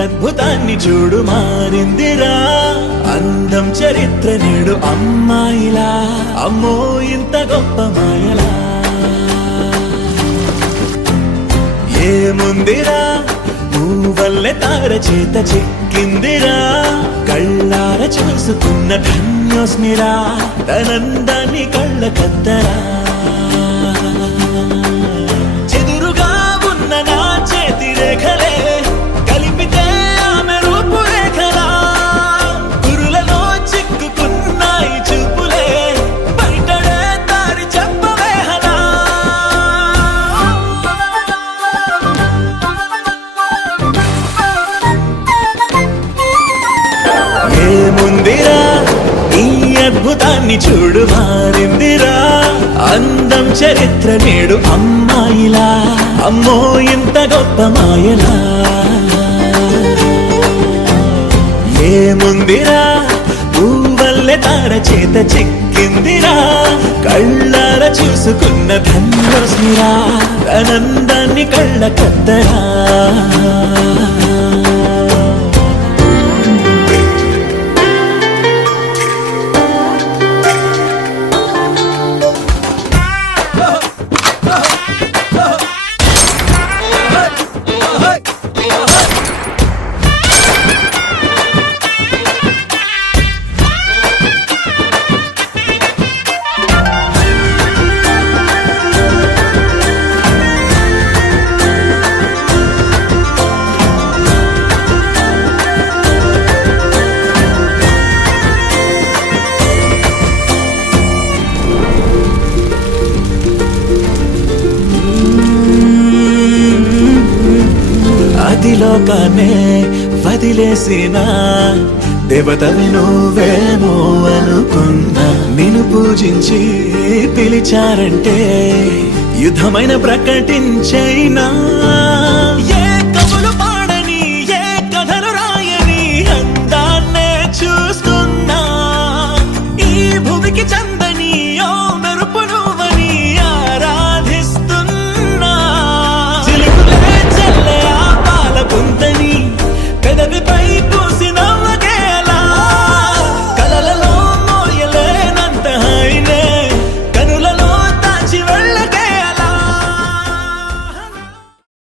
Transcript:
అద్భుతాన్ని చూడు మారిందిరా అందం చరిత్ర నేడు అమ్మాయిలా అమ్మో ఇంత గొప్ప మాయలా ఏముందిరా నువ్వల్లే తార చేత చిక్కిందిరా కళ్ళార చూసుకున్న ధన్యోస్మిరా తనందాన్ని కళ్ళ కద్దరా చెదురుగా ఉన్న నా చేతి రేఖలే కలిపితే ఆమె రూపురేఖలా గురులలో చిక్కుకున్నాయి చూపులే బయటడే దారి చెప్పవేహలా ఏముందిరా ఈ అద్భుతాన్ని చూడు మారిందిరా అందం చరిత్ర నేడు అమ్మాయిలా అమ్మో ఇంత గొప్ప మాయలా ఏముందిరా పువ్వల్లె తార చేత చిక్కిందిరా కళ్ళార చూసుకున్న ధన్యోస్మిరా ఆనందాన్ని కళ్ళ కద్దరా లోకాన్నే వదిలేసిన దేవతవి నువ్వేమో అనుకున్నా నిన్ను పూజించి పిలిచారంటే యుద్ధమైన ప్రకటించైనా